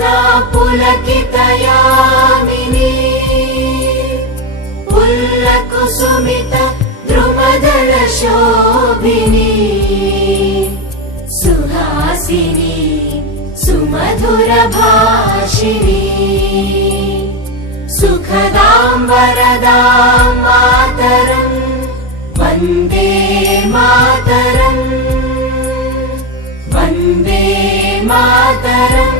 ज्योत्स्ना पुलकितयामिनी पुल्लकुसुमित द्रुमदल शोभिनी सुहासिनी सुमधुर भाषिणी सुखदां वरदां मातरं वन्दे मातरम् वन्दे मातरम्।